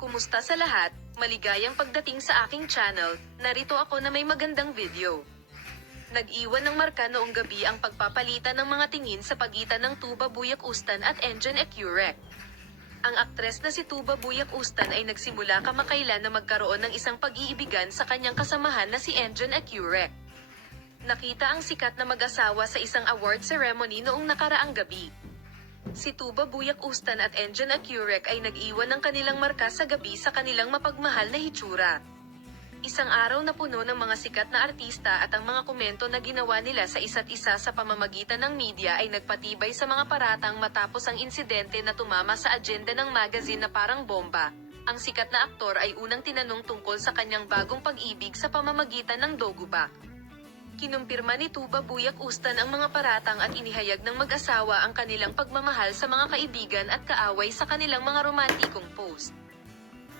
Kumusta sa lahat? Maligayang pagdating sa aking channel. Narito ako na may magandang video. Nag-iwan ng marka noong gabi ang pagpapalitan ng mga tingin sa pagitan ng Tuba Buyak Ustan at Engin Ecurec. Ang aktres na si Tuba Buyak Ustan ay nagsimula kamakailan na magkaroon ng isang pag-iibigan sa kanyang kasamahan na si Engin Ecurec. Nakita ang sikat na mag-asawa sa isang award ceremony noong nakaraang gabi. Si Tuba Buyak Ustan at Engin Ecurec ay nag-iwan ng kanilang marka sa gabi sa kanilang mapagmahal na hitsura. Isang araw na puno ng mga sikat na artista at ang mga komento na ginawa nila sa isa't isa sa pamamagitan ng media ay nagpatibay sa mga paratang matapos ang insidente na tumama sa agenda ng magazine na parang bomba. Ang sikat na aktor ay unang tinanong tungkol sa kanyang bagong pag-ibig sa pamamagitan ng Doguba. Kinumpirma ni Tuba Buyak Ustan ang mga paratang at inihayag ng mag-asawa ang kanilang pagmamahal sa mga kaibigan at kaaway sa kanilang mga romantikong post.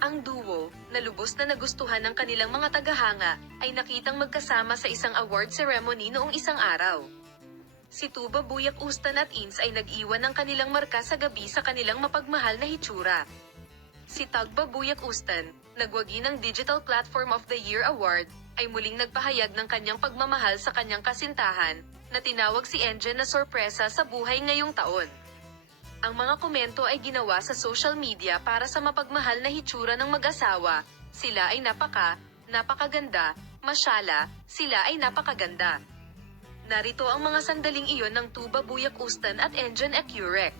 Ang duo, na lubos na nagustuhan ng kanilang mga tagahanga, ay nakitang magkasama sa isang award ceremony noong isang araw. Si Tuba Buyak Ustan at Ins ay nag-iwan ng kanilang marka sa gabi sa kanilang mapagmahal na hitsura. Si Tuba Buyak Ustan, nagwagi ng Digital Platform of the Year Award, ay muling nagpahayag ng kanyang pagmamahal sa kanyang kasintahan, na tinawag si Engin na sorpresa sa buhay ngayong taon. Ang mga komento ay ginawa sa social media para sa mapagmahal na hitsura ng mag-asawa. Sila ay napakaganda, masyala, sila ay napakaganda. Narito ang mga sandaling iyon ng Tuba Buyak Ustan at Engin Ecurec.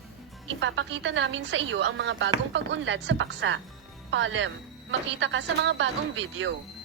Ipapakita namin sa iyo ang mga bagong pag-unlad sa paksa. Palem, makita ka sa mga bagong video.